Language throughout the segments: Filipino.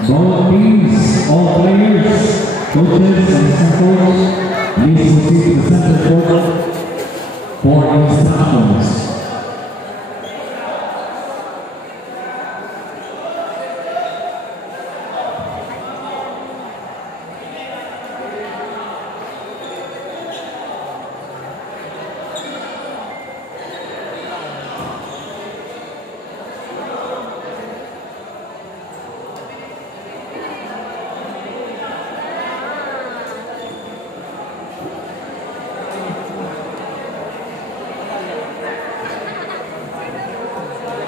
Ball teams, all players, coaches, and staff, please proceed to the center court for instructions.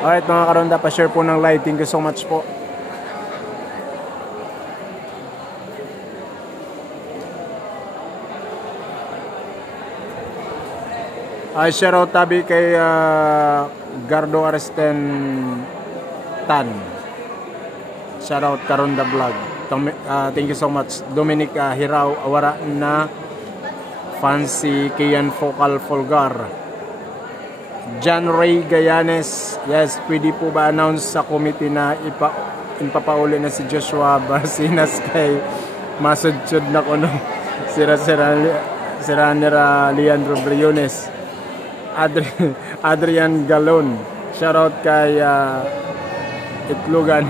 Alright mga karonda, pa-share po ng live. Thank you so much po. Share out tabi kay Gardo Aresten Tan. Shout out Karonda Vlog. Thank you so much. Dominic Hiraw Awara na Fancy Kian Focal Folgar. John Ray Gayanes, yes, pwede po ba announce sa committee na ipapauli na si Joshua Barcinas kay masudsud na kuno sira nira Leandro Briones. Adrian Galon, shoutout kay Itlugan.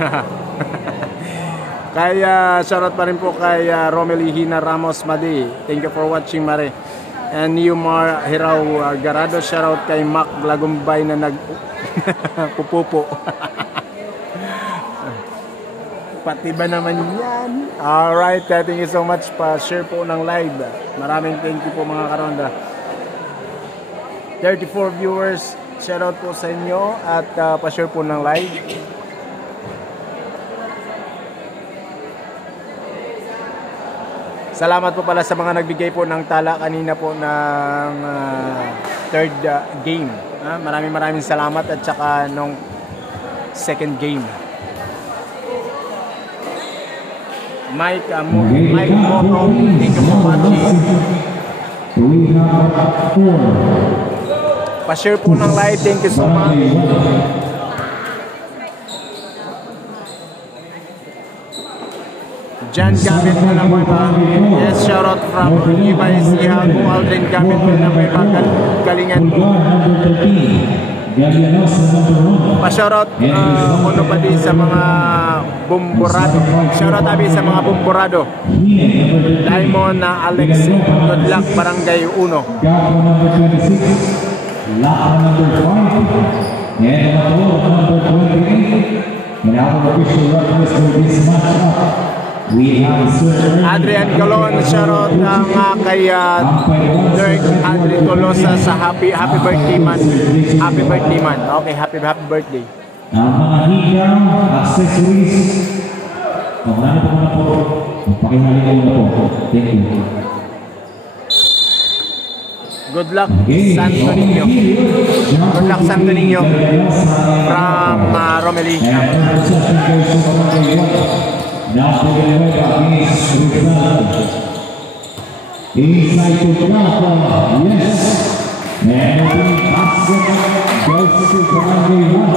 Kaya shoutout pa rin po kay Romely Hina Ramos Madi. Thank you for watching, Mare. And Yumar Hiraw Garado, shoutout kay Mac Lagumbay na pupupo. Pati ba naman yan? Alright, thank you so much. Pa-share po ng live. Maraming thank you po mga karonda. 34 viewers, shoutout po sa inyo at pa-share po ng live. Salamat po pala sa mga nagbigay po ng tala kanina po ng third game. Maraming salamat at saka nung second game. Mike Moto, thank you for watching. Pa-share po ng live, thank you so much. John Gavin Palamueva, yes, shout out from Ibay Sihago, Aldrin Gavin Palamueva, Galingan. Pa-shout out ano pa din sa mga Bumburado. Shoutout tabi sa mga Bumburado. Diamond na Alex, good luck Barangay 1. Gapo number 26, Lapa number 5, and Matoro number 28. And our official reference for this matchup, we have Sir Adrian Galon, shoutout kay Dirk Adri Tolosa sa happy birthday man. Happy birthday man. Okay, happy birthday. ang mga hikaw, accessories. Ano po na po? Pakihalikan na po. Thank you. Good luck, Santo Niño. Good luck, Santo Niño. From Romelina. Now for the way against Rizal. Inside to Gapa, yes. And opening basket goes to Barangay 1.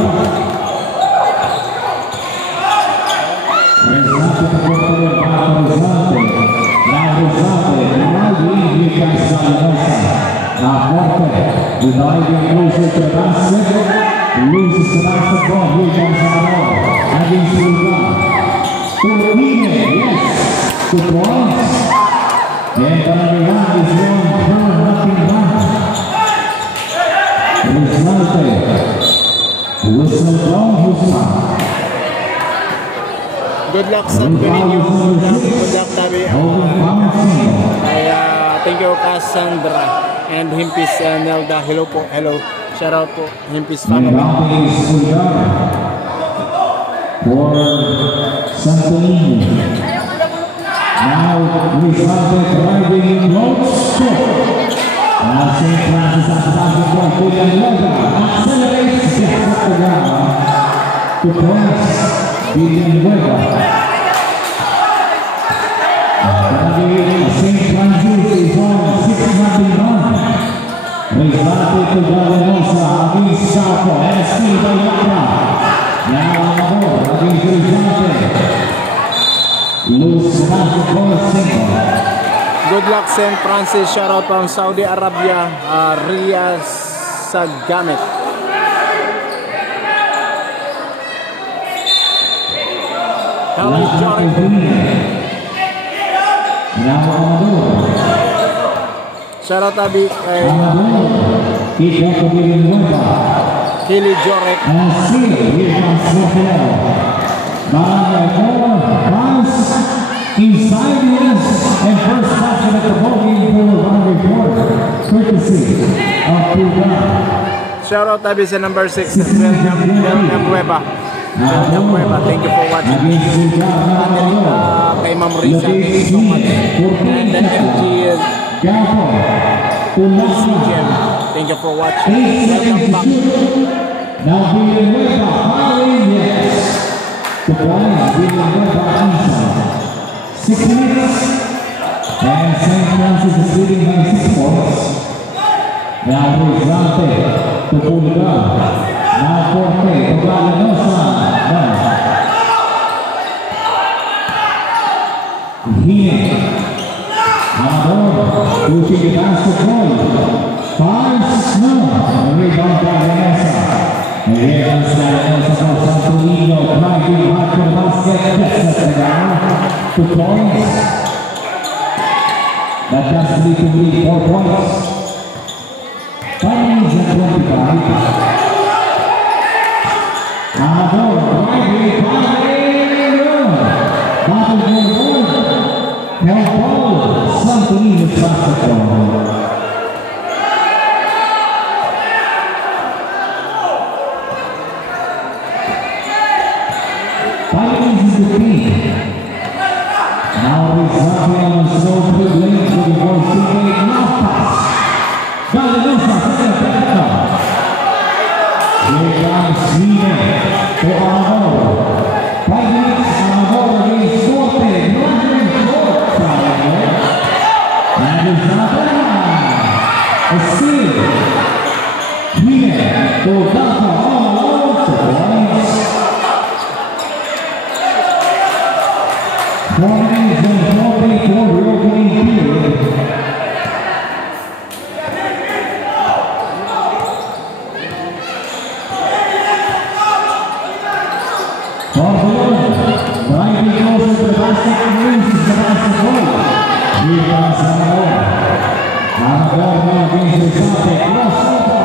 Rizal to the quarter of Rizal. Now Rizal, now we can Salinosa. Now Forte, dividing closer to the basket. Loses the basketball, here comes Salinosa. Against Rizal. Yes, to points. And Barangay 1 is one turn, nothing back. Resulte. Whistle down, Husman. Good luck, Santo Niño. Good luck, Tabi. Thank you, Cassandra and Himpis Nelda. Hello po. Hello. Shout out po, Himpis family. For Santo Niño. Now Resulte driving in road stroke. St. Francis at the basketball. Villanueva accelerates the ground to points. Villanueva. St. Francis is on 6-0 run. Resulte to Gallenosa against Chapo and Steve Ayala. Now against Resulte. Loose basketball single. Good luck, St. Francis. Shout out from Saudi Arabia. Riyaz Sagamet. Helen Jorek. Shout out Tabi kay Kili Jorek. Inside the ends and first basket at the ball game for Barangay 4, courtesy of Puga. Shout out Tabi sa number 6, William Cueva. William Cueva, thank you for watching. Kay Ma'am Risa, thank you so much. And then MG CGM, thank you for watching. Welcome back. Now Villanueva firing, yes. The point, Villanueva inside. 6 minutes. And St. Francis is leading by 6 points. Now Resulte to Puga. Now Forte to Gallenosa. Hine. Amador pushing the basketball. Fires, no. Rebound by Gallenosa. And here comes Gallenosa from Santo Niño. Driving hard to the basket. Gets at the ground. 2 points. That does need to be 4 points. 5 minutes and 25. Amador driving, battle for goal. Help ball. Santo Niño's basketball. Now Resulte on the slow good lane to the ball teammate. Now pass. Gallenosa to the back. Here comes Sweden to Amador. 5 minutes. Amador against Forte. Running short. And Resulte. A steal. Sweden to Gapa. All to points. 4 minutes and 44 reopening period. Barcelona, Rizate, crossover.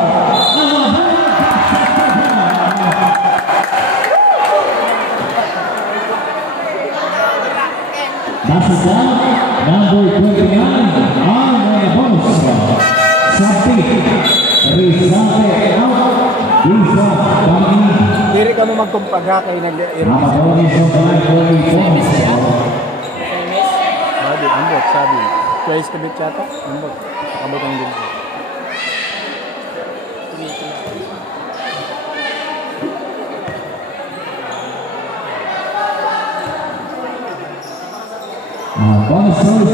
That's it down. Number 29, Arnabos. Sabi, Rizate out. Isa, Bami. Dili ka mo magkumpaga kay nag-iro. Amadores on the line for a point. Sabi, ambot, sabi. Twice ka bit yata? Ambot. Ambot ang dito. Bonsoir,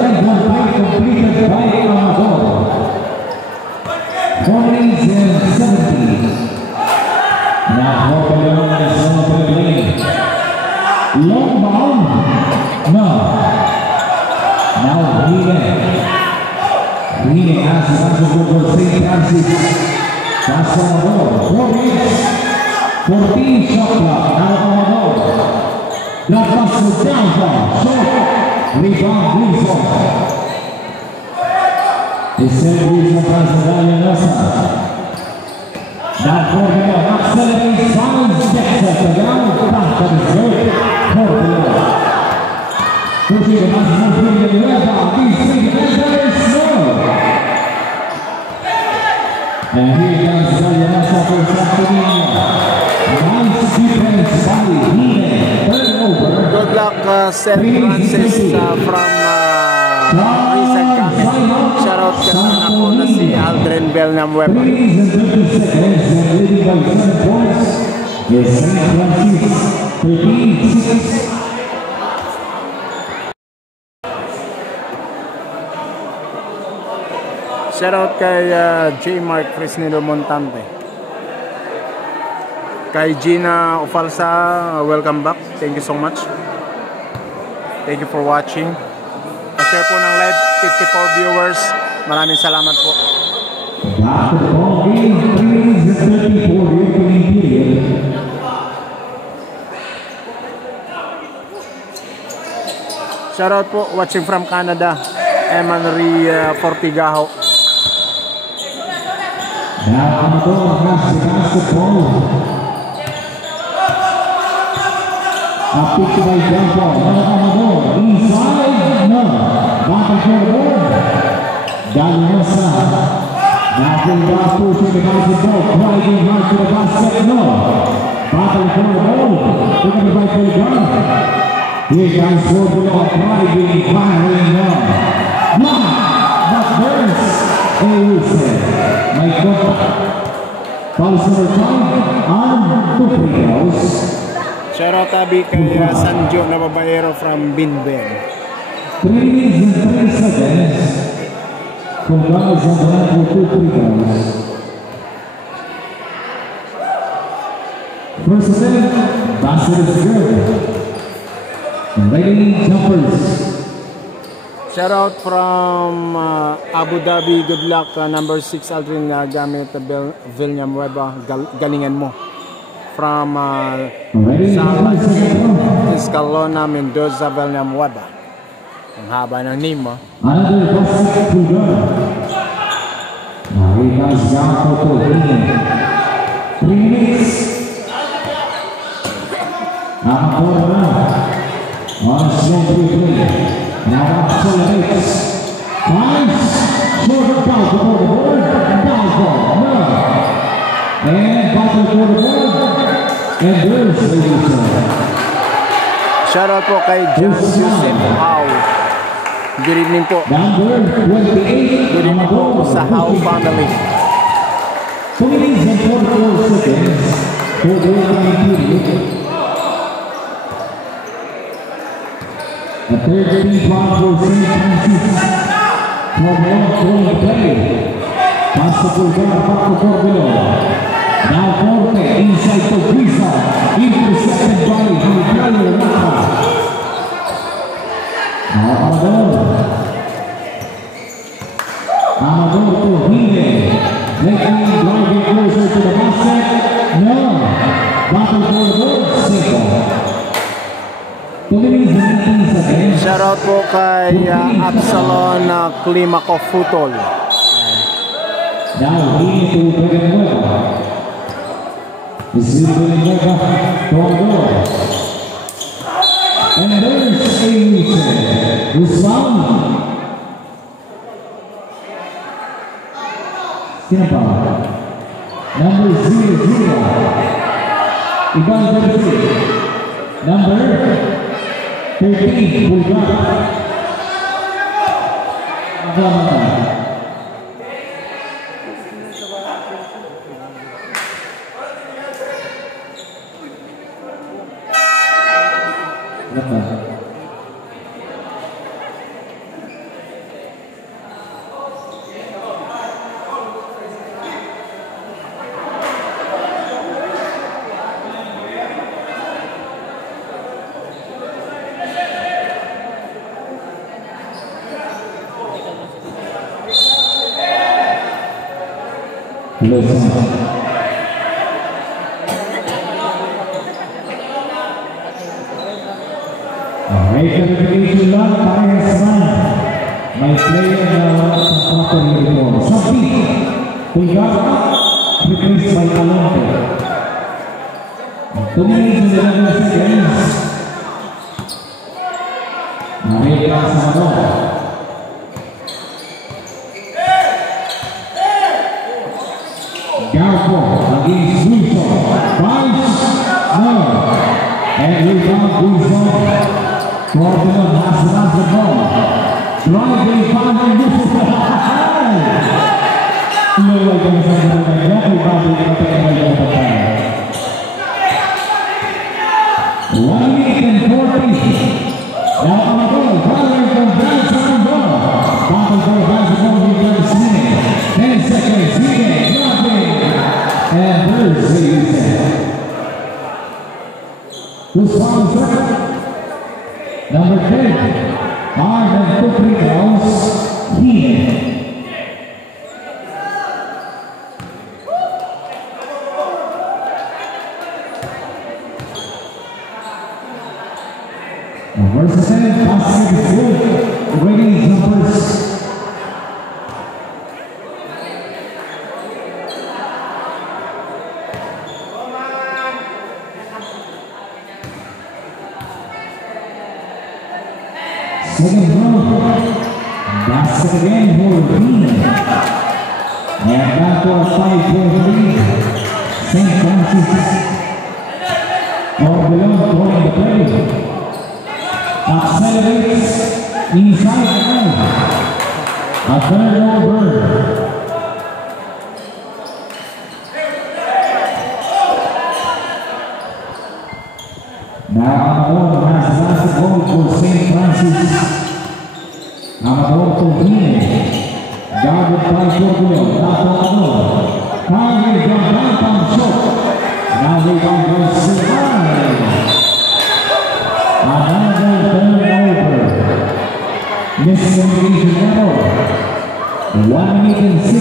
and one play completed by Amador. 40s and 70s. Now Jorge is on the lane. Long ball. No. Now Rene has the basketball for St. Francis. That's Amador. 14 shot clock. Now Amador. Now pass to downtown. Short. Rebound Wilson. The same Wilson has the Daniel Nelson. Now Cordero accelerates 5 steps at the ground. Back to the third. Cordero. Pushing the maximum field in the rebound. These three defenders slow. And here comes Daniel Nelson for Santonino. Nice defense by Hine. Turnover. Good luck, St. Francis from Rizal Kami. Shoutout ka sa anak ko na si Aldrin Belnam Web. 30 seconds and leading by 7 points. Yes, St. Francis 13-6. Shoutout kay J. Mark Fresnido Montante. Kay Gina Ufalsa, welcome back. Thank you so much. Thank you for watching. Pa-share po ng live, 54 viewers. Maraming salamat po. Basketball game 3-34 opening period. Shoutout po, watching from Canada. Emanry Fortigaho. Now Amador has the basketball. A pick by Jampo. Now Amador inside. No. Back and forward. Danielsa. Now from the pushing the basketball. Driving hard to the basket. No. Back and forward. Looking the right to the ground. Here comes Cordero driving, firing. No. That burns. Wilson. My God. Fouls number 5 on 2 free throws. Shoutout tabi kay Sanjo na babaero from Binben. 3 minutes and 3 seconds. From guys on the line for 2 free throws. First attempt, basket is good. Ready jumpers. Shoutout from Abu Dhabi. Good luck, number 6 Aldrin gamit Vilniam Weba. Galingan mo. From Escalona, Mendoza, Vilniam Weba. Ang haba ng name mo. Another basket to go. Now he comes down for 3 minutes. Amador on a slow play. Now accelerates. Finds short foul before the board. Foul ball. No. And bottom for the board. And there's the return. Shoutout po kay John Joseph Howe. Good evening po. Number 28. Good evening po sa Howe family. 2 minutes and 44 seconds for the opening period. The third team block for St. Francis. For one-point play. Pass the full guard back to Cordero. Now Forte inside to Grisa. Intercepted by Javier Mata. Now Amador to Hine. Making driving closer to the basket. No. Battle for the board. Single. Shoutout po kay Absalon Klimakov Futol. Now he to Villanueva. This is Villanueva Tornado. And there's a Usman. Sinapa. Number 00. Ivan Versi. Number 13. Bulgar. Verification lang para sa may player na proper uniform. Sabti, Pulgara, replaced by Alonte. 2 minutes and 11 seconds. Narita sa ano. Galpo against Wilson. Vice, no. And rebound Wilson. Portland has the ball. Driving final this Lower than something like that. We 1 minute and 40. Now on the ball. Following from Branson ball. Battle for basketball with Smith. 10 seconds. Smith dropping. And there's the user. Who's found second? Number 10, hard and 2 rebounds, here. Versus 10, passing the field, ready numbers. Second round, basket again for Green. And back to a 5-4-3, St. Francis. Or below going the play. Accelerates inside the line. A turnover. Now on the has last goal for St. Francis. Amador Togine. Guarded by Portugal. Nato Carly from downtown shot. Now they don't go St. Another turnover. Miscommunication level. 1 minute and 6.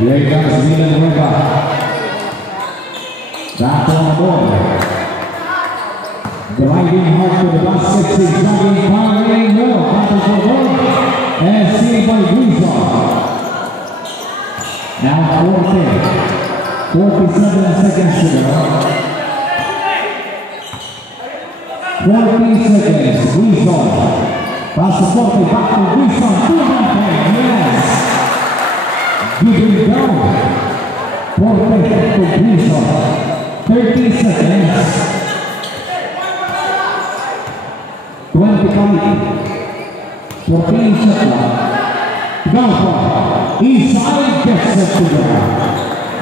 Here comes Villanueva. Back on the board. Driving hard to the basket, zigzagging, firing more. Battle for goal. And saved by Guizon. Now 47 seconds to go. 14 seconds. Guizon. Passaporte back to Guizon. 200. Yes. Good to go. Porte to Guizon. 30 seconds. 25. 14 seconds. Galpo. Inside gets it to go.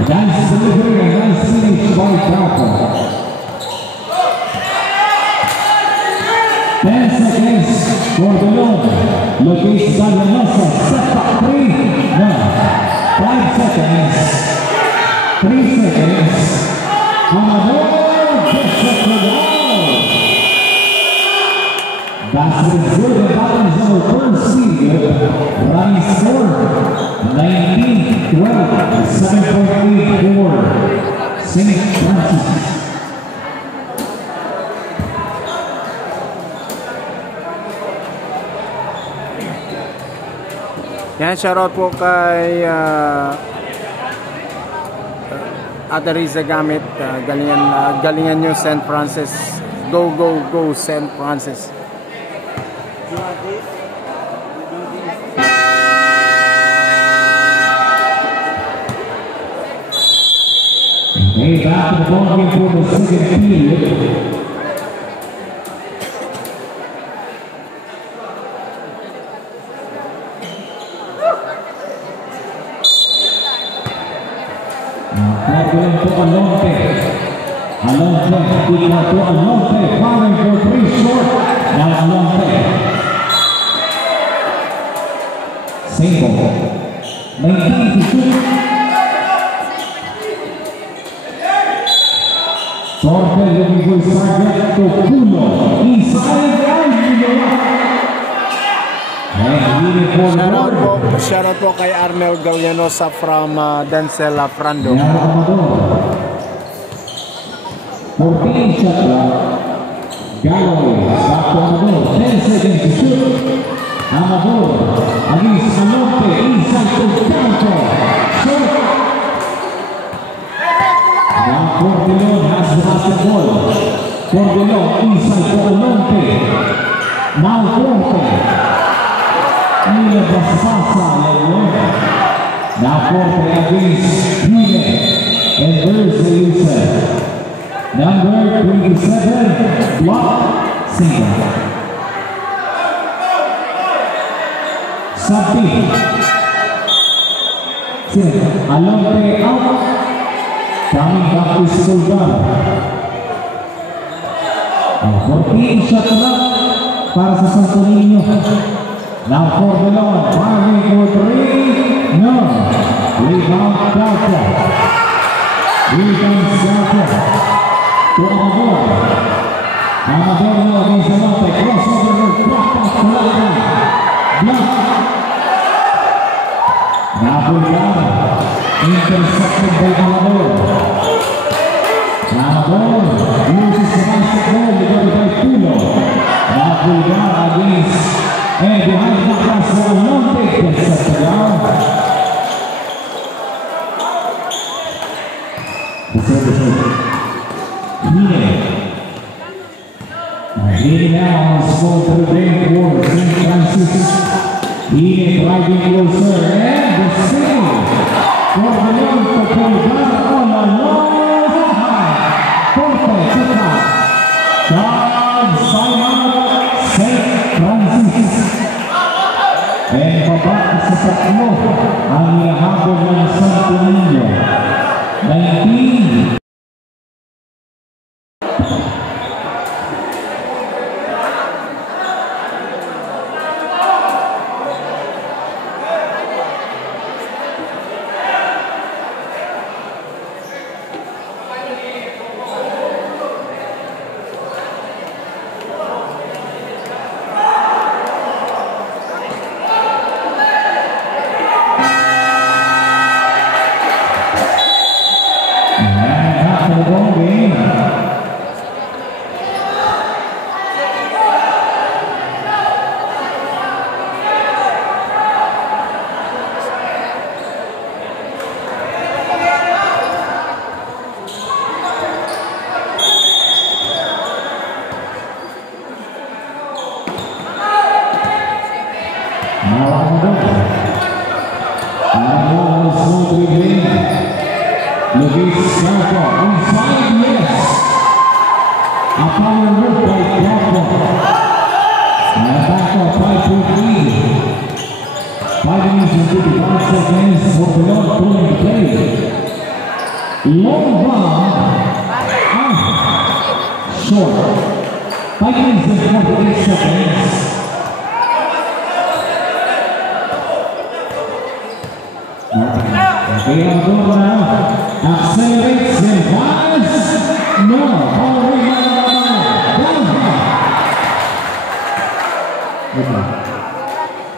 Nice delivery and nice finish by Galpo. 10 seconds for the loan. Locates Zalanosa. Set up 3. No. 5 seconds. 3 seconds. Amador gets it to go. Basket good and balance on the first seed. Running score 19-12. 7.8 for St. Francis. Yan, shoutout po kay Ate Riza Gamit. Galingan nyo St. Francis. Go, go, go St. Francis. Hey, back to the ball game for the second period. Going to Alonte. Alonte, equal to Alonte, firing for 3 short. Now Alonte. Single. 19 to 2. Torpe looking for Sargent to Pulo. Inside and Shoutout po kay Arnel Galianosa from Denzel Frando. 14 shot clock. Galloway back to Amador. 10 seconds to shoot. Amador against Alonte. Inside to counter. Shot. Now Cordelon has the basketball. Cordelon inside to Alonte. Now Corte. Nilabas Sasa Leone. Now Corte against Pile. And there's the user. Number 27, block, single. Sabti. Alonte out. Coming back to Sultan. 14 shot clock para sa Santo Niño. Now for the Lord, firing for 3. No. Rebound Castro. Rebound Castro. To Amador. Amador now against Alonte. Crossover with block off Block. Now Bulgar. Intercepted by Amador. Amador uses the basketball to go by Pulo. Now Bulgar against and behind the pass for Alonte. Gets up to down. Hine now on score to the game for St. Francis. Hine driving closer and the save for the young to Bulgar on a long Corte to pass. Charles Simon St. Francis. And babak sa tatlo ang nahabol ng Santo Niño. 19. Long bomb. Short. 5 minutes and 48 seconds. Okay, Amador now. Accelerates and fires. No.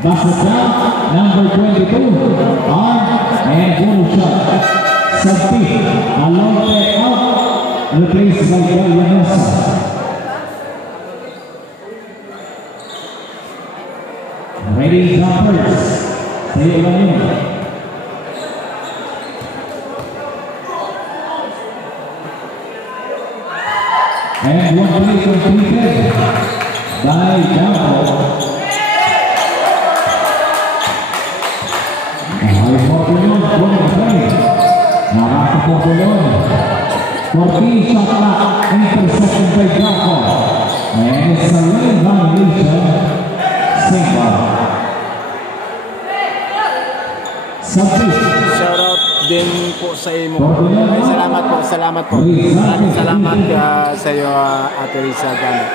Basket down. Number 22. Arm and goal shot. Sabti. Alonte out. Replaced by Galianosa. Ready jumpers. They lang yun. And one play completed by Jampo. Ay Portulon, buong play. Nakaka Portulon. 14 shot clock, interception by Jampo. And it's a lane violation. Single. Shoutout din po sa imo. Salamat po. Maraming salamat sa iyo, Ate Risa Gamit.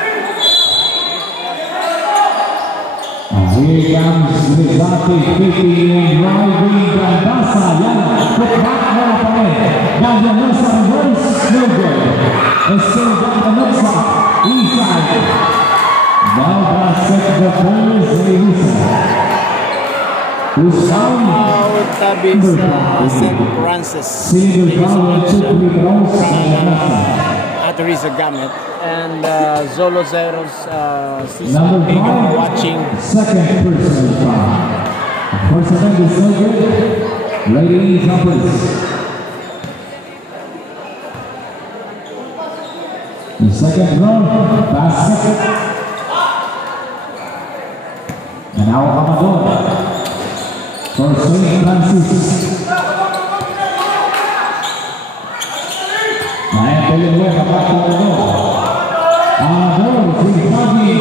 Here comes Rizati picking and driving Gandasa. Yan, put back mo pa rin. Gandasa reverse, no good. And still Gandasa, inside. Now basket the players, Risa. Somehow tabi sa St. Francis. Thank you so much Ate Risa Gamit and Zolo Zero's sister watching. Second personal foul. First attempt is no good. Ladies and gentlemen. The second round, basket. And now Amador. For St. Francis. Ayan, Villanueva, Amador. Amador, Zigzagi.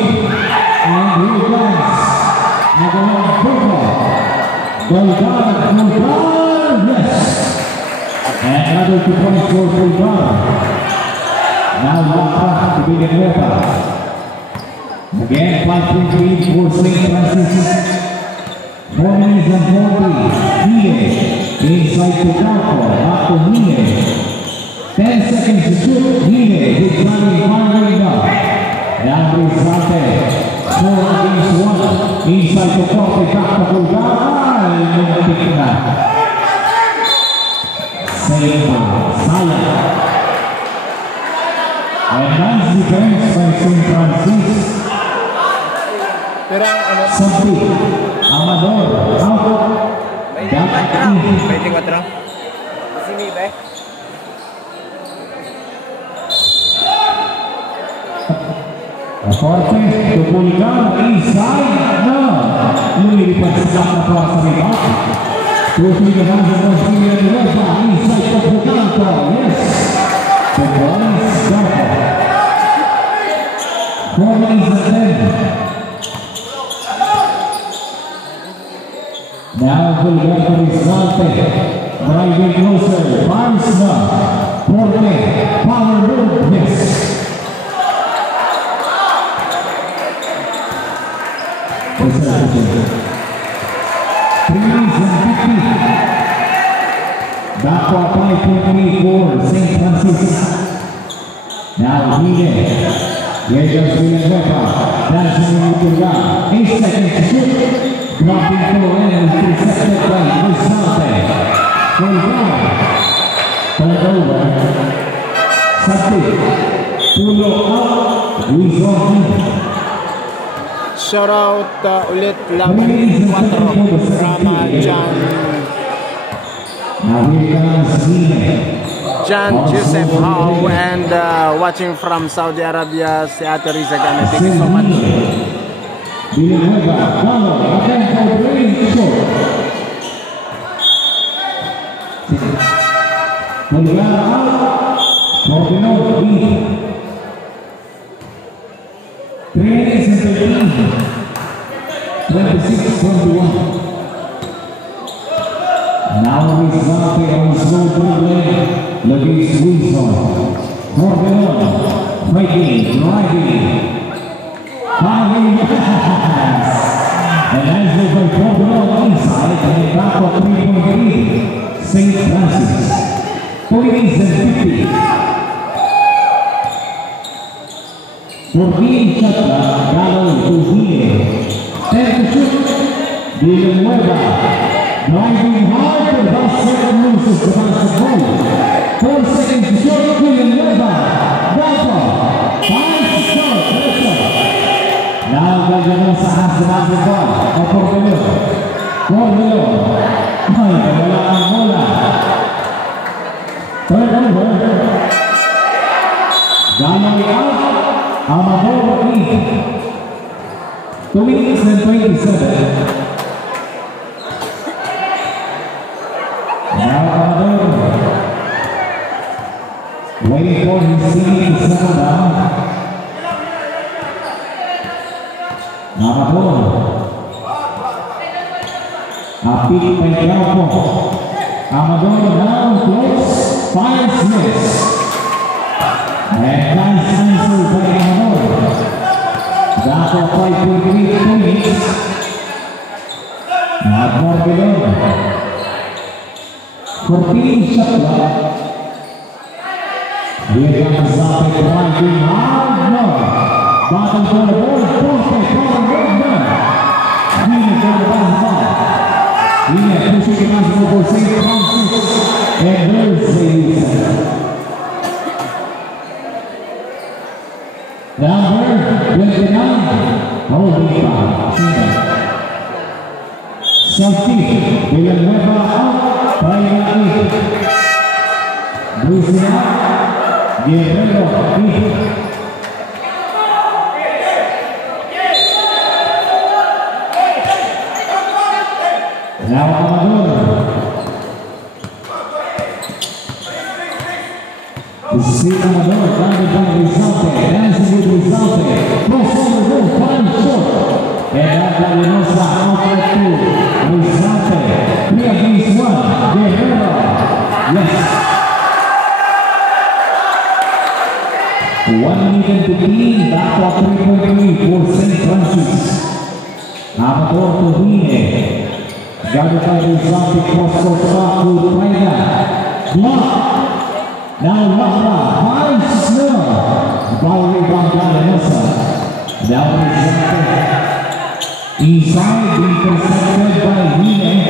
And here comes Aguilar Burgo. Bulgar, yes. And another 2 points for Bulgar. Now one back to Villanueva. Again, 5-point lead for St. Francis. 4 minutes and 40. Mille. Inside to Campo. Back to Mille. 10 seconds to shoot. Mille. Zigzagi firing up. Now Rizate. 4 against 1. Inside to Campo. Back to Bulgar. Pick na. Save. Sayang. And nice defense by St. Francis. Sabti. Amador. Out. Dapat ini. 24. Sini, Be. Forte to Bulgar inside. No. Lumilipat sa para sa rebound. Tuloy na lang sa Villanueva inside to Bulgar. Yes. The ball is down. 4 minutes and 10. Now Bulgar to Rizate. Driving closer. Parsna. Forte. Power move. Yes. Back to apply 24 St. Francis. Now Mille. Here comes Villanueva. Dancing in Bulgar. 8 seconds to shoot. Dropping for and intercepted by Rizate. Bulgar. Turn over. Sabti. Pulo out. Rizate. Shoutout ulit lang 4 Ramajan John Joseph Howe and watching from Saudi Arabia si Ate Risa Gamit. Thank you so much. Training 26-21. Now Rizate on slow dribbling. Looking squeeze on. Portulon. Fighting, driving. Firing, yes. And as they go Portulon inside, and back of 3.3. St. Francis. 40-50. 14 shot clock, Galo to Mille. 10 to shoot. Villanueva driving hard to the basket, loses the basketball. 4 seconds to shoot. Villanueva. Dalton. 5 shot. Now Galo has the basketball. Portulon. Cornelio. Ay, wala ang bola. Turnover. Going out. Amador lead. 2 minutes and 27. Now Amador. Waiting for his team to settle down. Amador. Apit by Galpo. Amador now close. Fires miss. And nice answer by Amador. That's a 5.3 points. Not more below. 14 shot clock. Here comes Zappi driving hard. No. Bottom for the board. Poste for the Rodman. Hine for the basketball. Hine pushing the basketball for St. Francis. And there's the number 29, holding foul. Celtic, Villanueva out, Payanaki. Lucia, Guerrero, now Amador. See Amador, guarded by Rizalde, dancing with Rizalde, crossover goal, fine short, and that Llanosa outlet to Rizalde, 3 against 1, Guerrero, yes. 1 minute to be, back to 3.3 for St. Francis. Amador to Hine, guarded by Rizalde, cross-court back to Prida, block. Now Lafra finds Snow. Ball rebound Llanosa. Now Rizalde. Inside, intercepted by Hine.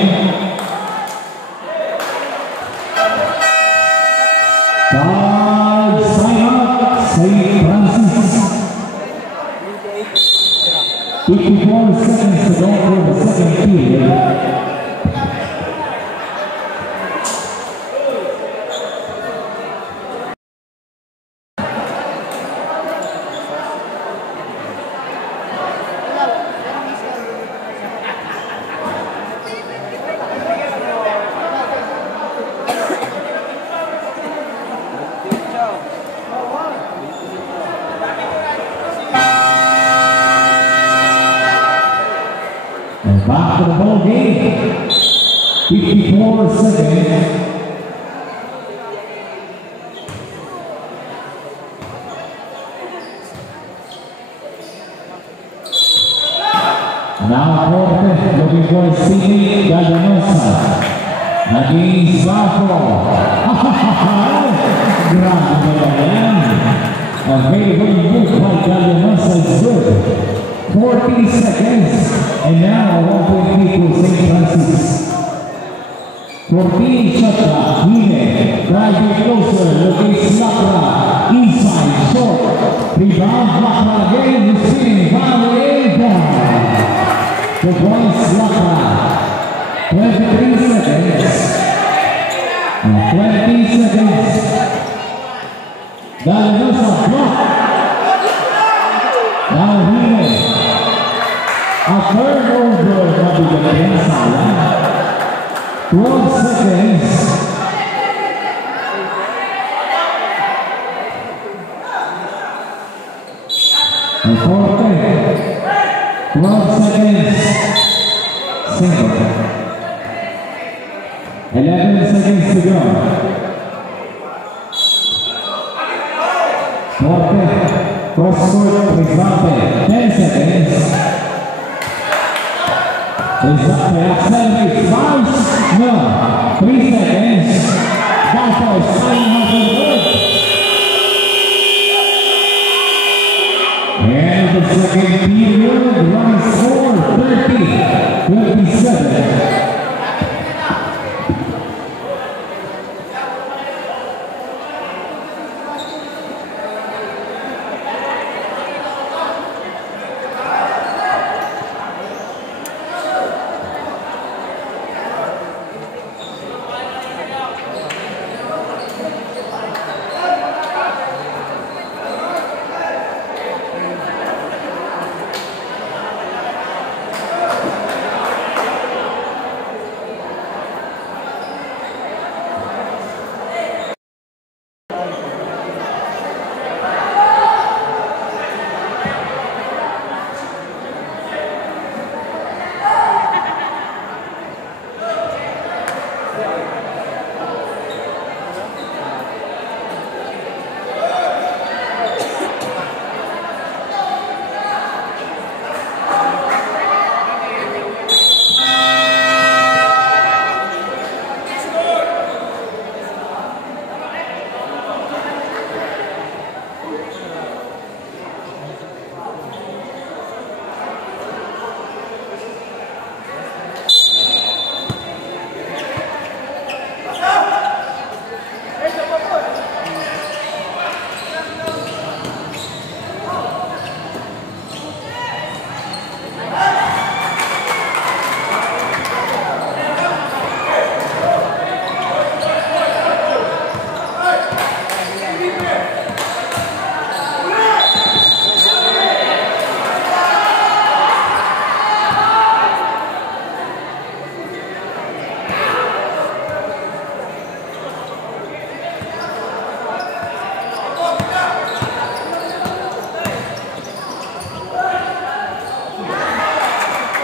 Sign up, St. Francis. 54 seconds to go for the second period. Back to the ball game. 54 seconds. Now Jorge looking for Sidney Llanosa. Against Zafro. A very good move by Llanosa is good. 40 seconds, and now 1.3 for St. Francis. 14 shot clock, Hine, driving closer, looking Lacra, inside, short, rebound, Lacra again, receiving, volley, down. The points, Lacra, 23 seconds, 20 seconds, Llanosa block, now Hine, a turnover from the defense. 12 seconds. And 12 seconds. Single. 11 seconds to go. 40. Cross-court, Rizalde. 10 seconds. Rizalde accelerates, fouls, no, 3 seconds, Galpo, signing off the board. And the second period, running score, 30-27.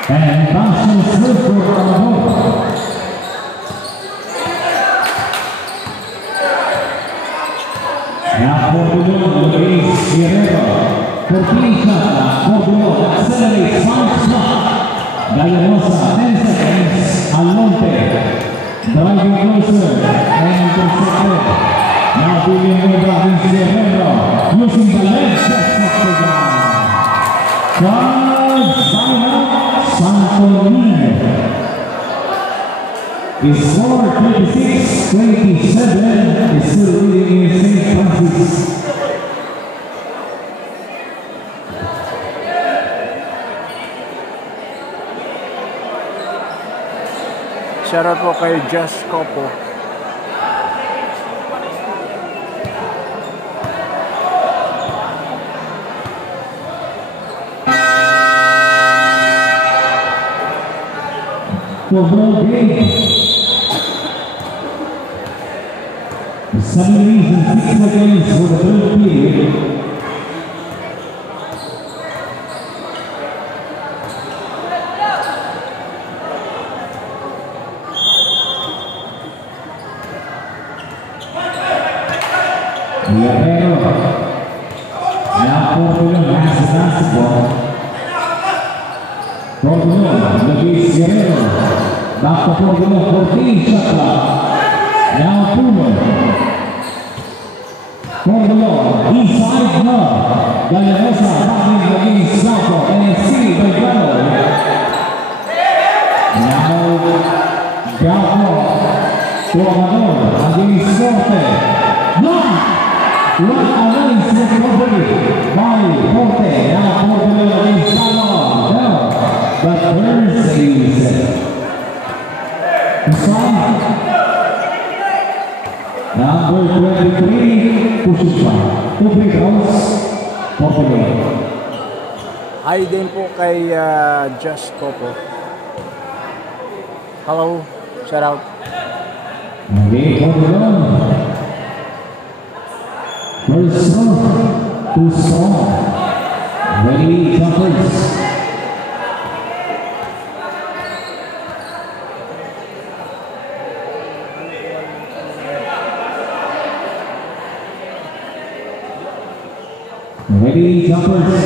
And Bastion Smith for Amador. Now for Luis Guerrero. 14 shot, Cordulo accelerates 5 shot. Gallenosa, 10 seconds. Alonte driving closer and intercepted. Now Villanueva against Guerrero using the leg set of the guy. Charles Santonino. His score 26-27 is still leading in St. Francis. Shoutout po kay Just Copo. For ball game. 7 minutes and 6 seconds for the third period. Guerrero. Now Portugal has the basketball. Portugal, Luis Guerrero. Back to Portugal, 14 shot clock. Now Puno. Portugal, inside love. Gallenosa backing against Salco and exceeded by Gallo. Now Gallo to Amador against Forte. Block! One against the property by Forte. Now Portugal against Gallo. No, but Burns is inside. Number 23, Pusupa. 2 free throws, Portugal. Hi din po kay Just Copo. Hello, shout out. Okay, Portugal. First strong, 2 strong. Ready, jumpers. Ready, jumpers.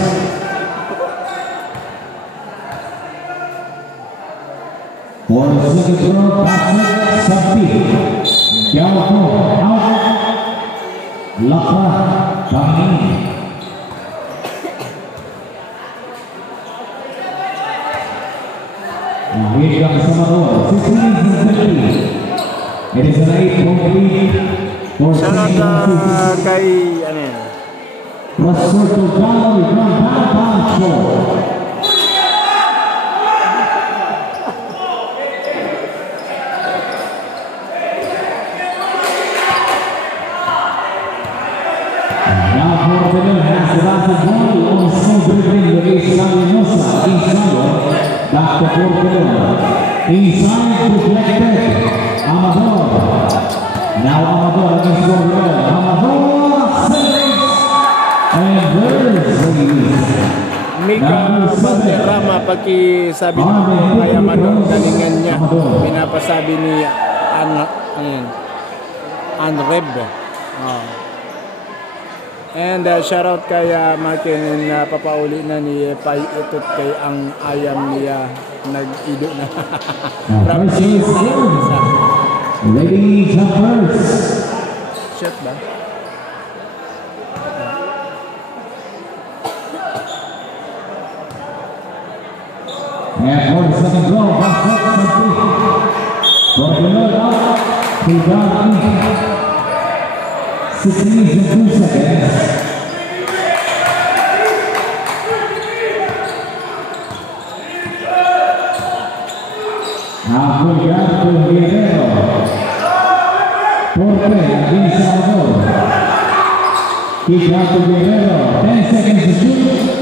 For the second throw, Patrick Sabti. Gallo out. Lapa coming. Here comes Amador. 6 minutes and 30. It is an 8-point lead for St. Francis. Kay ano yan? Roberto Gallo with one pound short. Now Portugal has the basketball, also dribbling the race Gallenosa inside. Back to Portugal. Inside deflected. Amador. Now Amador against Portugal. Amador. Mika Valderrama pagkisabi ng kay Amador, galingan niya. Pinapasabi ni Anreb. And shoutout kay Martin na papauli na ni Pai Itot kay ang ayam niya nag-ido na. From Ladies and first. Shot ba? And for the second goal, Portugal out. He got 6 minutes and 2 seconds. Now Portugal to Guerrero. Forte against Amador. Kick out to Guerrero. 10 seconds to shoot.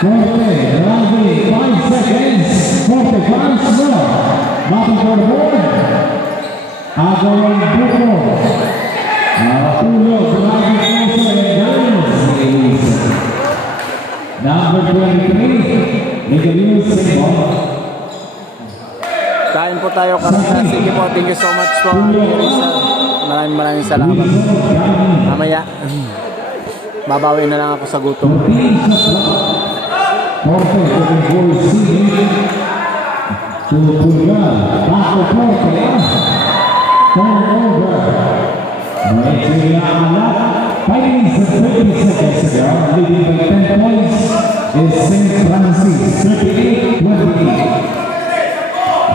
Forte, Ravi, 5 seconds. Forte, 5 more. Nothing for the board. Agawang Buko. Pulo, Ravi, closer and Daniels. Number 23, Nicolas po tayo karamihan. Sige po, thank you so much po. Maraming salamat. Mamaya, babawi na lang ako sa gutom. Fighting 30 seconds ago, leading by 10 points is St. Francis, 38-28.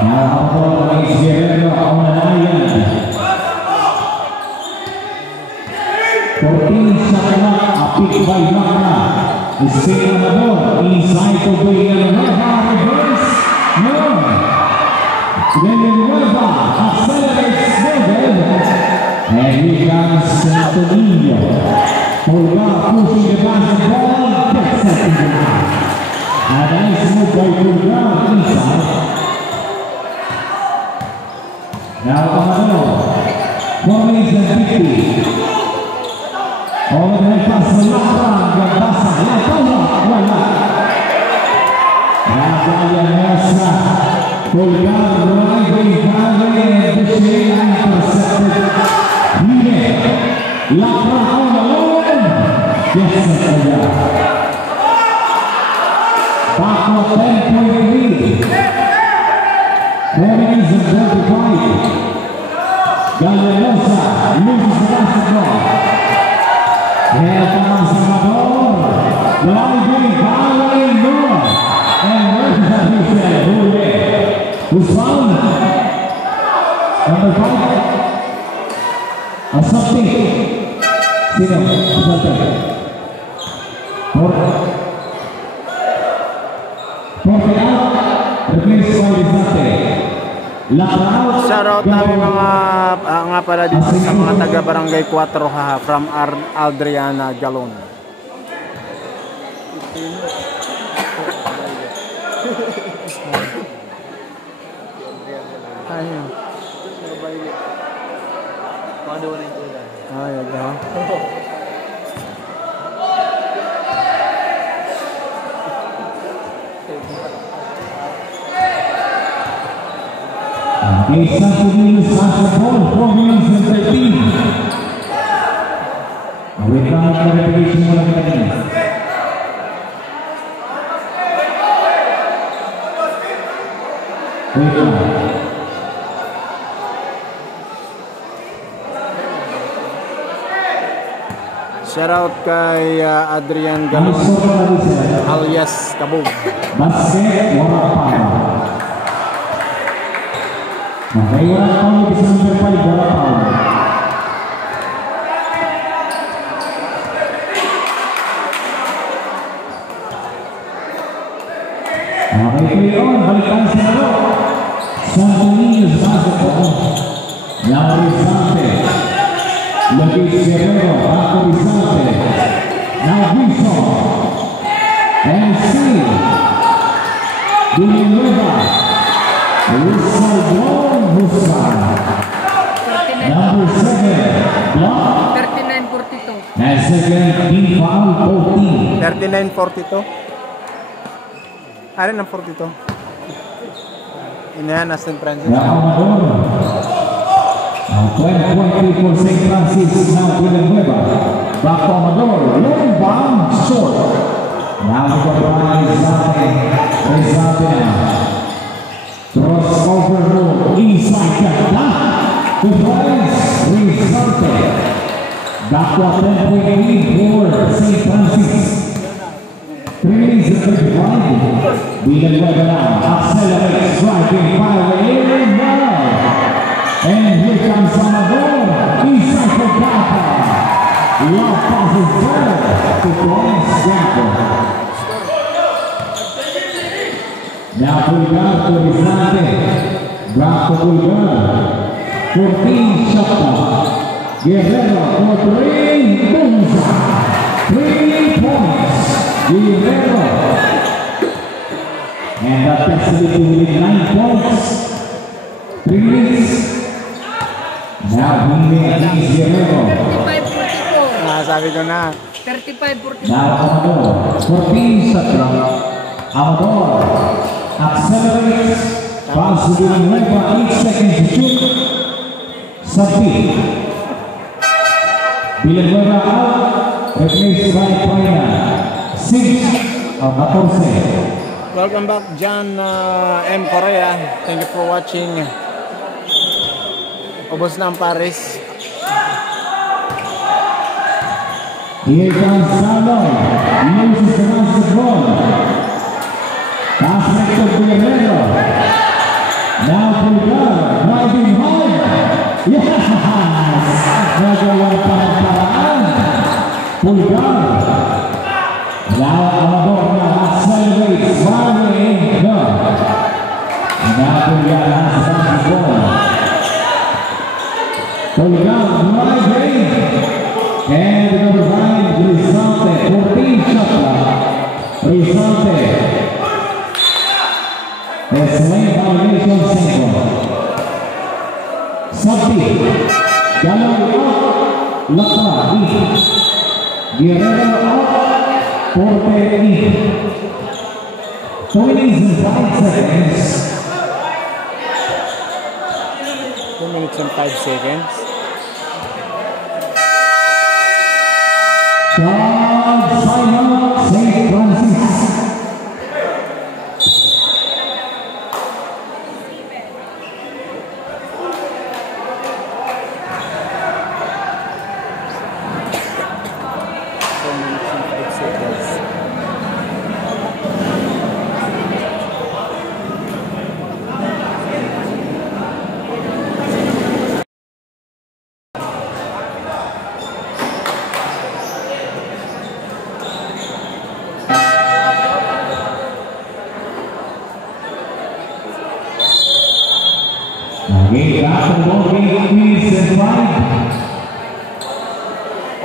Now, Apollo is Guerrero on an island. 14 shot clock, a pick by Maka. The St. Amador inside to Villanueva, reverse, no. Villanueva accelerates Nobel. And here comes Santonino. Pulgar pushing the basketball, gets it in the half. A nice move by Pulgar inside. Now Amador, 4-50. All of the pass to Lapang, Gabasa, Lapang, wala. Nagaya Mesa, Pulgar, driving, and the shade intercepted. Lapang on the line. Yes, sir. Back of 10.3. 4 minutes and 35. Galerosa loses the basketball. Here comes Amador. Driving, following more. And where's that he said? Who's found? Number 5. Asante. Sino? Asante. Forte out. Replaced by Asante. Shoutout namin mga nga pala dito sa mga taga Barangay 4 ha, from Adriana Galon. Ayun. Ay, aga. Isa Santos basketball, 4 minutes and 13. Away ka ang repetition mo lang kanina. Wait lang. Shoutout kay Adrian Galon alias Kabog. Basket, wala pa. Nakaiwan ang isang number 5, wala pa. Okay, play on. Balikan sa laro. Santonino's basketball. Now Rizante. Luis Guerrero, Paco Rizante. Now Wilson. And C. Villanueva. Wilson John Husman. Number 7. Block. 39-42. And second, team foul 14. 39-42. Ano ng 42? Inahan na St. Francis. Amador. 12-20 for St. Francis. Now Villanueva. Back to Amador. Long bomb short. Now we got Rizante. Rizante now. Crossover move. Inside that block. To Florence. Rizante. Back to a 10-point for St. Francis. 3 minutes and 35. Villanueva now accelerates, driving, firing, and now. And here comes Amador. Inside for Gapa. Love passes back to Florence Gapa. Now Pulgar to Rizante. Back to Pulgar. 14 shot clock. Guerrero for 3. Bunza. 3 points. Guerrero. And that facility with 9 points. 3 minutes. Now Bumbi against Guerrero. 35-44. Sabi ko na. 35-44. Now Amador. 14 shot clock. Amador accelerates. Pass to Villanueva, 8 seconds to shoot. Sabti. Villanueva out, replaced by Paina. 6 of 14. Welcome back, John M. Correa. Thank you for watching. Ubos na ang Paris. Here comes Saloy. Uses the basketball. Pass back to Guerrero. Now Pulgar, driving hard. Yes! Nagawa pa ng paraan. Pulgar. Now Amador na accelerates. Warning. Go. Now Pulgar has the basketball. Pulgar driving. And number 9, Rizante. 14 shot clock. Rizante. It's lane violation single. Sabti. Galaw out. Lapa. Guerrero out. Porte in. 2 minutes and 5 seconds. 2 minutes and 5 seconds. God, Simon, St. Francis.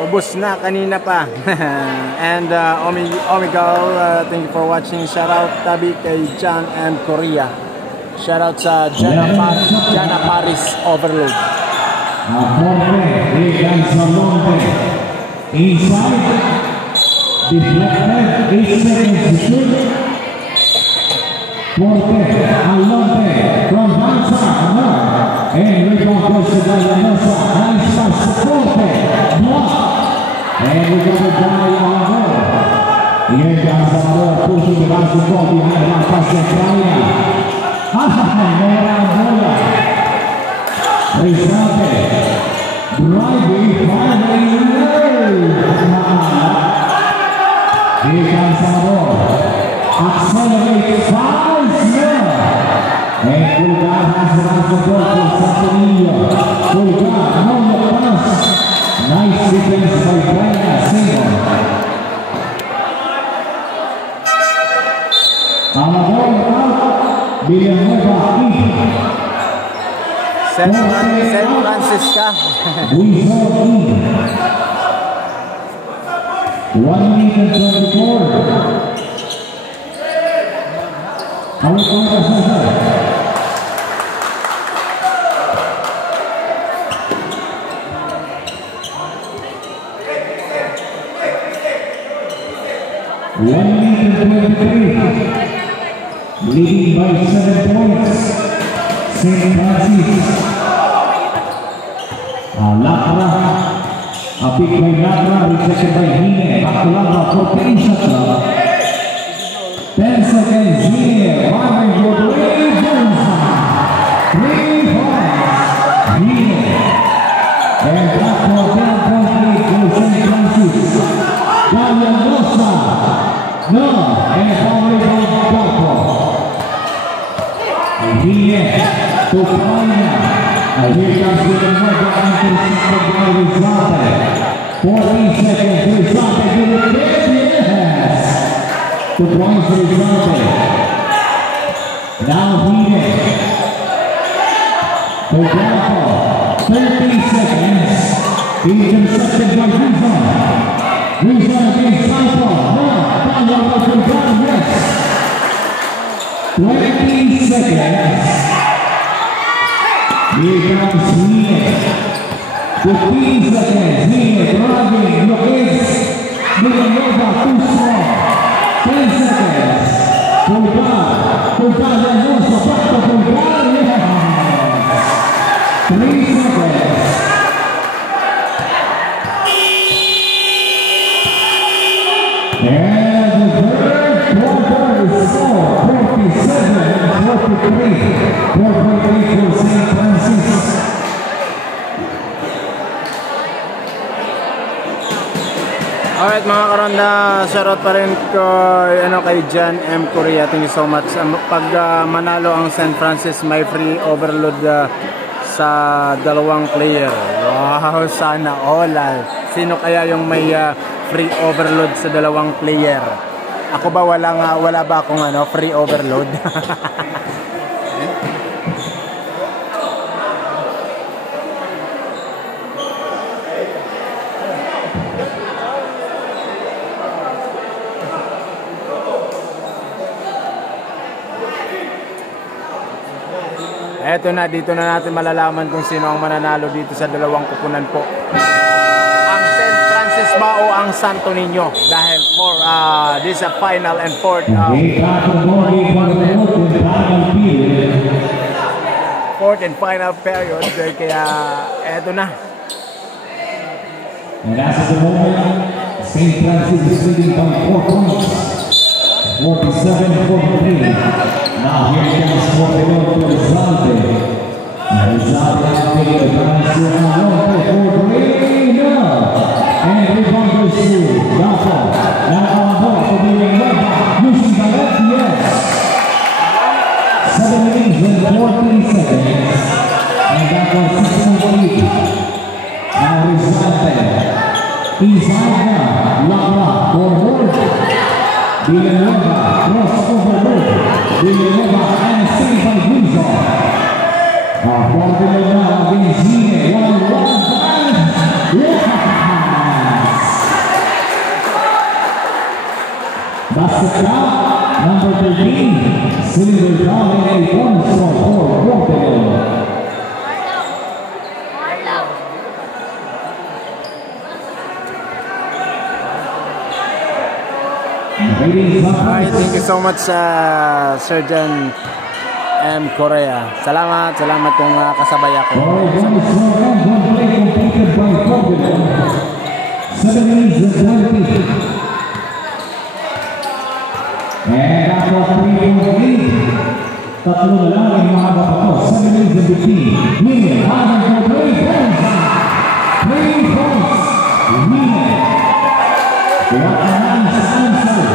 Ubus na kanina pa. And Omegal, thank you for watching. Shout out tabi kay John and Korea. Shout out sa Jana Paris Overload. Inside, deflected, 8 seconds to shoot. Porte, Alonte, from Bansa, and rebound goes to Villanueva. Nice pass to Porte, block. And we got a guy on board. Here comes Amador pushing the basketball behind La Paz de Praia. Mera bola. Rizante. Driving, firing, here comes Amador. Accelerate, fires, and Pulgar has the basketball for Santonillo. Pulgar, no pass. Nice defense by Praia, single. Amador out, Villanueva in. San Francisco. Wizard in. 1 minute and 24. How is it? Leading by 7 points, St. Francis. Lacra, a pick by Lacra, rejected by Hine. Back to Lacra for 10 shot. 10 seconds here. Firing for 3 points. 3 points. Hine. And back for 10 points to St. Francis. Villanueva. No, and foul by Gapo. Hine to Paina. Here comes Villanueva intercepted by Rizante. 14 seconds, Rizante to the yes! 2 points Rizante. Now Hine. To Gapo. 13 seconds. Intercepted by Rizante. Rizante against Gapo. No, Paula yes. 20 seconds. Here comes Hine. 15 seconds. Hine driving. Lopez. Villanueva too strong. 10 seconds. Pulgar. Pulgar Villanueva. Back to Pulgar. And the third quarter is score 47-43. 4.8 for St. Francis. Alright mga karonda, shoutout pa rin ko kay John M. Korea. Thank you so much. Pag manalo ang St. Francis, may free overload sa dalawang player. Wow, sana all. Sino kaya yung may free overload sa dalawang player? Ako ba wala ba akong free overload? Eto na, dito na natin malalaman kung sino ang mananalo dito sa dalawang kupunan po. Ang St. Francis ba o ang Santo Niño? Dahil for this is a final and fourth and final period. Kaya eto na. And as of the moment, St. Francis is leading by 4 points. 47-43. Now here comes Portugal to Rizalde. Rizalde has taken the pass to Alonso for Reina. And rebound goes to Gafa. Now on board for the Reba. Using the left, yes. 7 minutes and 14 seconds. And that was 6.8. Now Rizalde. Inside now. Lara forward. Villanueva, cross over. Villanueva and saved by Windsor. From Villanueva against Gine. 1-1 pass. Yes! Basket shot, number 13. Silver dominating points for Portugal. Alright, thank you so much Sir John M. Korea. Salamat kung kasabay ako. 7 minutes and 20. And that was 3.8. Tatlo na lang ang mga bato. 7 minutes and 15. Winner, Adam for 3 points. 3 points. Winner. What a nice answer.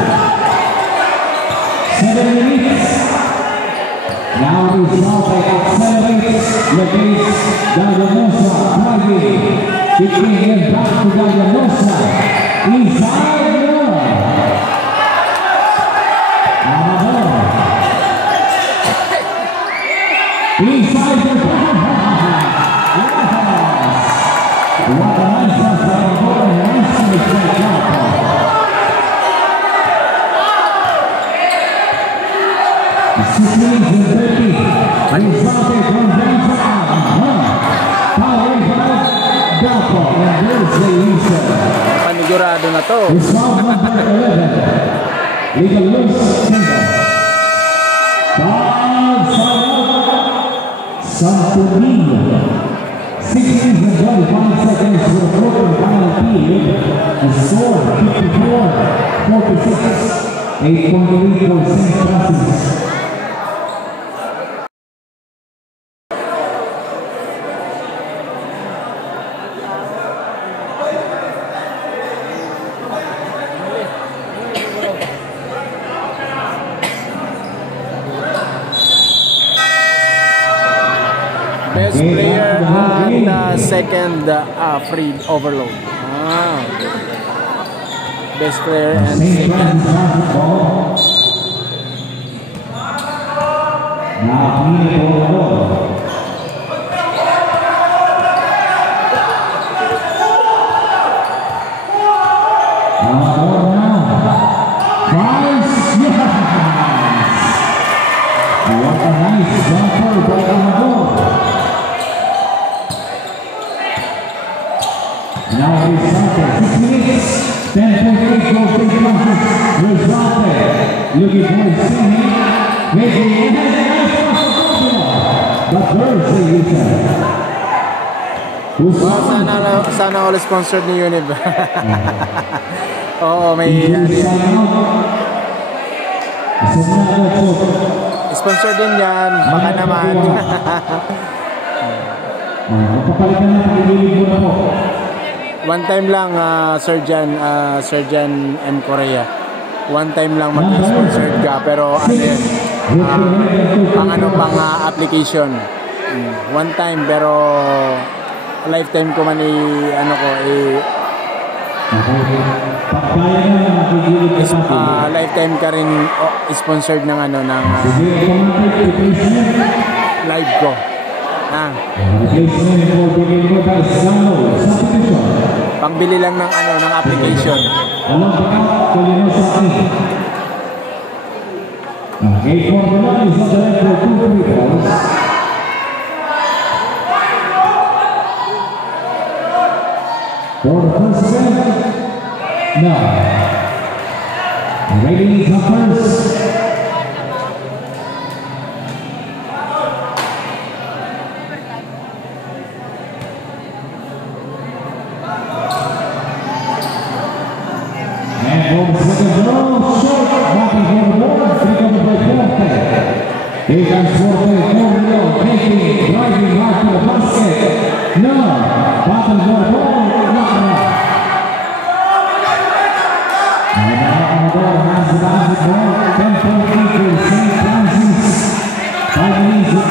7 minutes. Now Rizalde accelerates. Locates Gallanosa driving. Kicking it back to Gallanosa. Inside love. Amador. Inside the ball. What a nice answer. Amador. Nice mistake out. Rizalde from downtown. Power by Gapo. And there's the answer. Panigurado na to. Result number 11. Legal loose single. Santo Niño. 6 minutes and 25 seconds for the broken final period. The score 54-46. 8.3 for St. Francis. Best player at second free overload. Best player and St. Francis basketball. Now Pino Borrego. What a nice jumper by Amador. Now Rizalde, 6 minutes, 10.8 goals St. Francis. Rizalde, looking for Sini, making it a nice pass to Portugal. But there's the answer. sana all sponsored ni Univ. Oo, may sponsor din yan. Baka naman. Kapalitan na pag-ibig mo na po. One time lang, Surgeon M. Korea. One time lang mag-sponsored ka. Pero ano yan? Pang application. One time, pero lifetime ko man lifetime ka rin sponsored ng live ko. Pangbili lang ng application. For the first set, no. Ready, jumpers. And for the second row, short, knocking for the board, pick up by Forte. Here comes Forte, Cornelio, taking, driving hard to the basket. No, bottom for the ball. Amador has the basketball, 10.8 for St. Francis. 5 minutes of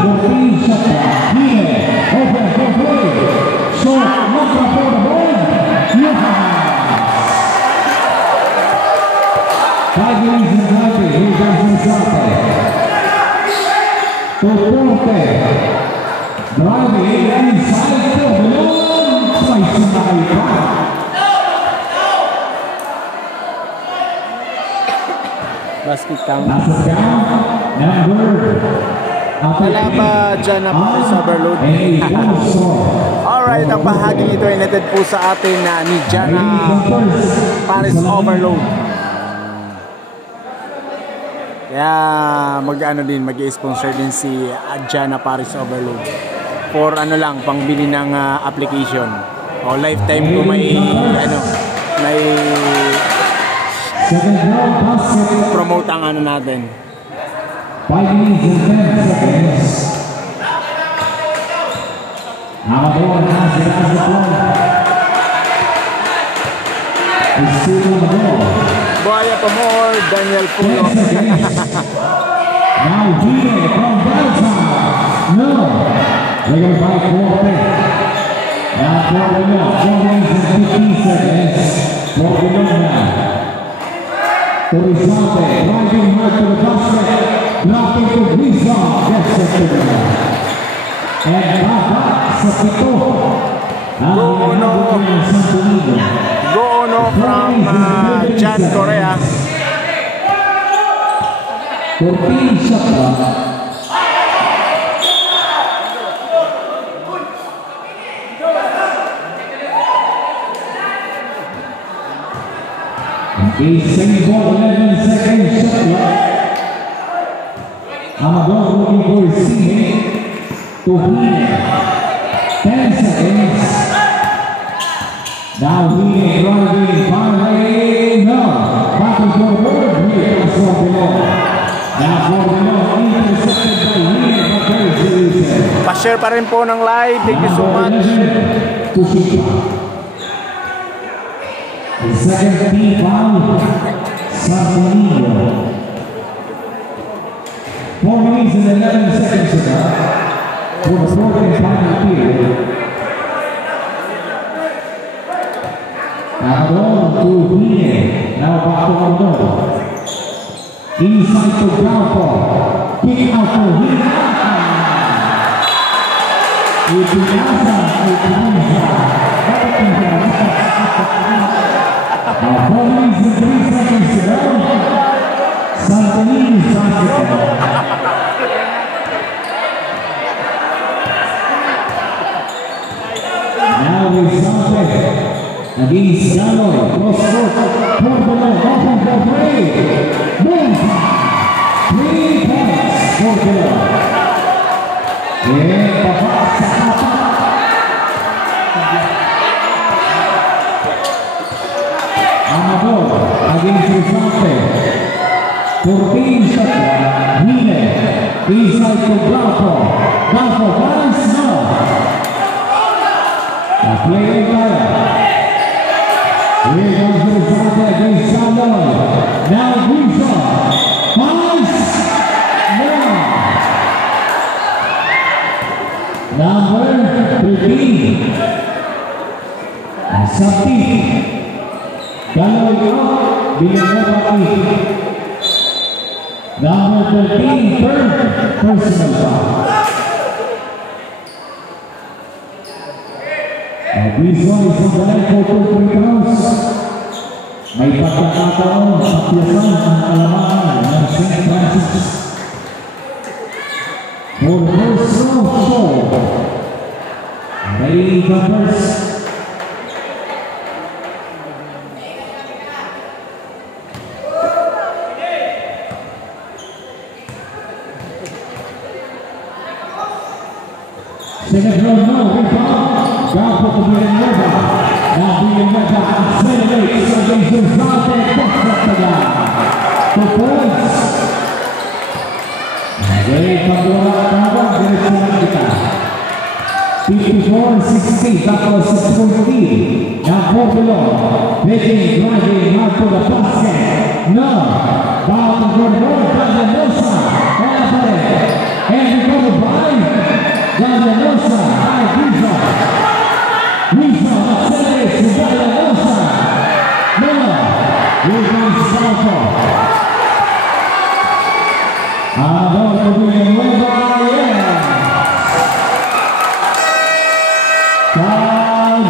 14 shot clock. Here, open for play. Short, knocker for the ball. Yes! 5 minutes and 90. Here comes Insate. To Forte. Driving inside for the ball. Twice in the high. Basket count. Number. Wala pa dyan na Paris Overload. Alright, ang bahaging ito ay netted po sa atin ni Jana Paris Overload. Kaya mag-sponsor din si Jana Paris Overload for pangbili ng application. O lifetime ko may promote ang natin. 5 minutes and 10 seconds. Amador has the basketball. It's still on the ball. Buhaya pa more, Daniel Puno. Now Gine from downtown. No. They're going to fight Forte. Now Forte now. 4 minutes and 15 seconds. Forte now. Horizonte, driving hard to the basket, dropping to Visa, gets it to the line. And back sa pito. Go-ono from John Korea. 14 shot clock. Same ball, 11 seconds shot clock. Amador looking for his teammate to win. 10 seconds. Now Hine driving, finally, no. Back to forward, here comes for below. Now for below, intercepted by Hine, but very serious. Pa-share pa rin po ng live, thank you so much. The second team foul, Santonino. 4 minutes and 11 seconds ago for the fourth and final period. Amador to Hine. Now back to Amador. Inside to Galpo. Kick out to Hine. Ipinasa. 4 minutes and 3 seconds to go. Santonino's basketball. Now Horizonte against Galoy. Cross court. Portolo open for three. Boom! 3 points. Portolo. And papas sa tapat. Amador against Rizante. 14 shot clock. Hine. Inside to Bravo. Bravo finds now. A play in fire. Here comes Rizante against Saloy. Now Guisa. Finds now. Number 13. Sakti. Kalau Villanueva 8. Number 13, third personal foul. This one is from the line for 2 free throws. May pagkakataon sa piyasan ang kalamangan ng St. Francis. For the first round show. Ready to first. Second round now, rebound. Bravo to Villanueva. Now Villanueva accelerates against Rizante. Back again. 2 points. Dari pagbola kawan diretso lang kita. 54-60 tapos 6-14. Now Portolo. Making driving out to the basket. No. Ball to Gordon. Gandanosa. And recovered by Gandanosa. By Guisa. Guisa accelerates to Gandanosa. No. Here comes Salto. Amador to Villanueva. Yeah. Down,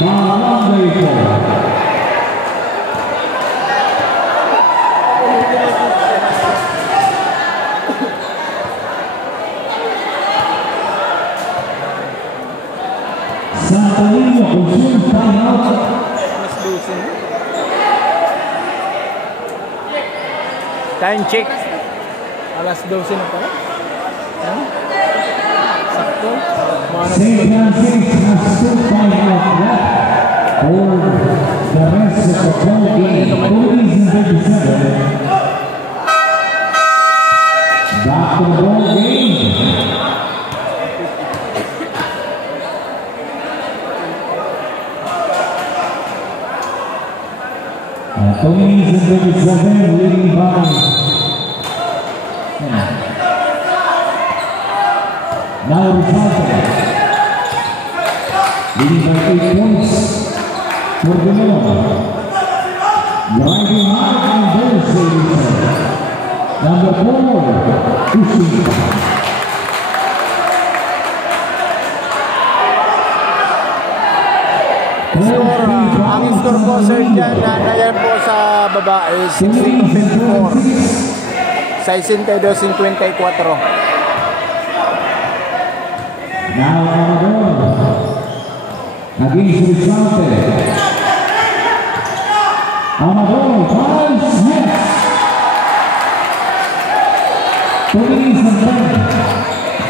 Barangay. Santa Linya, consume timeout. Time check. Alas 12 na pala. Sakto. St. Francis has 2 timeout left for the rest of the ball game. 37. Back to the ball game. Tony is in 37, leading by now Rizante, leading by 8 points for the Miller. Driving hard and very safe. Number 4, Ushika. Ang score po sir dyan na po sa baba is 16-54 62-54. Now Amador against Rizante. Amador finds yes. Police and 10.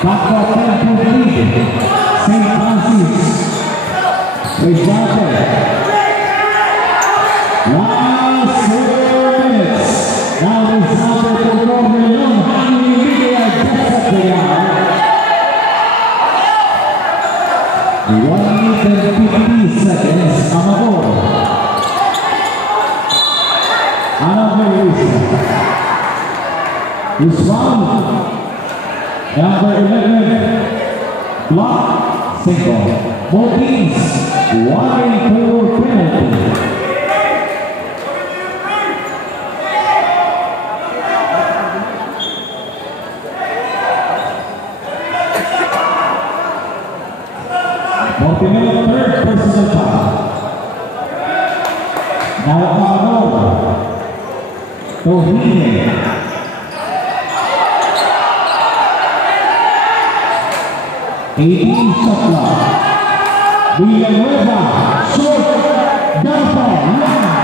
Back for 10 to the lead. St. Francis. Rizante. Last 4 minutes. Now Rizante to Robin Young. Immediately gets up the yard. 1 minute and 50 seconds. Amador. Amador is found. Number 11. Block. Single. Both teams. 1-4 penalty. Montenegro third personal foul. Now Amador. Tohine. Shot clock. Villanueva, short, downfall, last.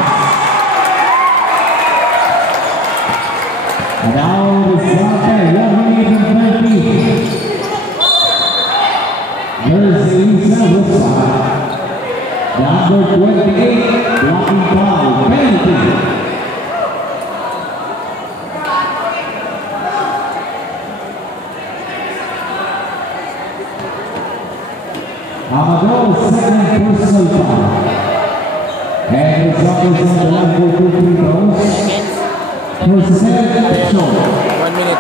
And now Rizante, 120. There's Elisa Rosa. Number 28, blocking foul, penalty. Amador, second personal foul. And the Jumpers on the line for 2 free throws. First set, short. 1 minute.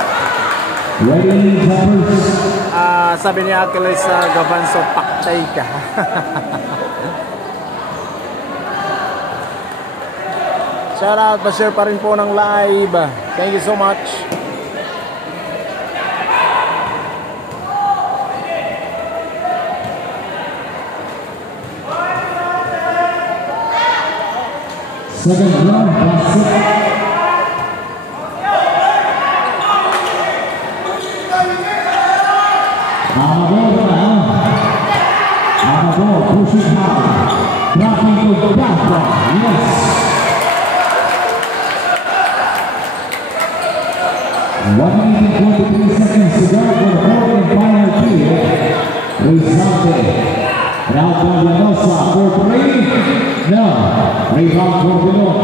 Ready, Jumpers. Sabi ni Achilles Gavanso, paktay ka. Shoutout, pa-share pa rin po ng live. Thank you so much. Second round, basket. Amador pushing hard. Dropping to the back. Yes. 1 minute and 23 seconds to go for the fourth and final period. Rizante. Now Llanosa for 3. No. Rebound for Bilon.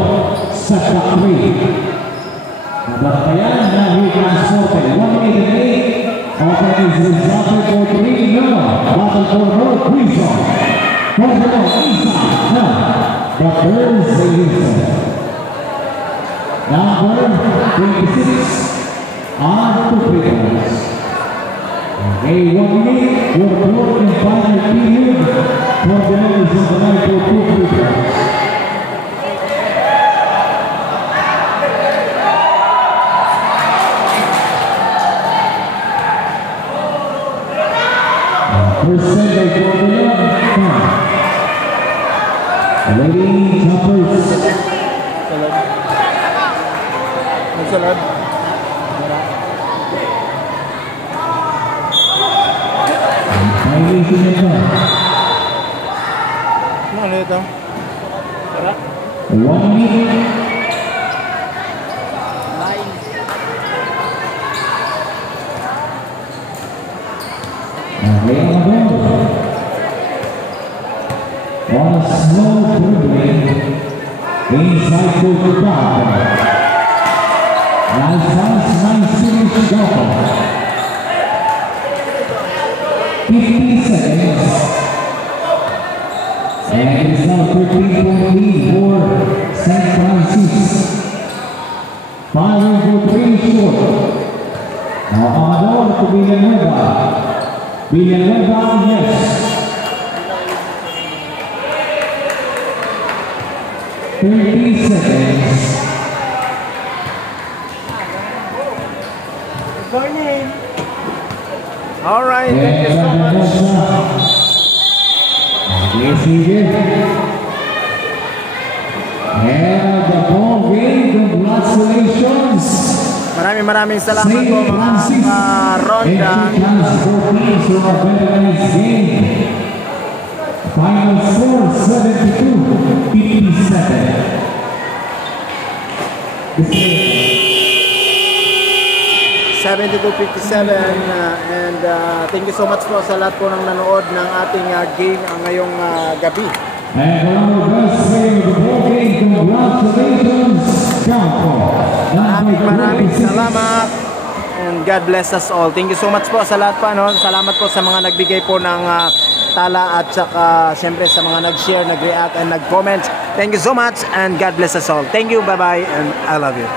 Set up 3. Nabantayan na transporte. 1 minute and 8. Offense is Rizante for 3. No. Battle for North Quezon. For Bilon inside. No. But there's the inside. Number 26. On 2 free throws. Okay, 1 minute for the fourth and final period. For the members of the night for 2 free throws. First set by Cordelia. Lady Jumpers. Salad. Violation ito. Ano ito? Tara. 1 minute. Okay, on a slow dribbling inside to the top. Nice finish goal. 50 seconds. And it's now 13-point lead for San Francisco. Firing for 3 short. Now Amador to Villanueva. Villanueva, yes. Seconds. All right, thank you so much. Yes, he did. And the ball game, congratulations. Maraming salamat po mga ronda. Final score 72-57 and thank you so much po sa lahat po ng nanood ng ating game ngayong gabi. And our best player of the ball game, congratulations, Campo. Maraming salamat and God bless us all. Thank you so much po sa lahat pa, no? Salamat po sa mga nagbigay po ng tala at saka siyempre sa mga nag-share, nag-react and nag-comment. Thank you so much and God bless us all. Thank you, bye-bye and I love you.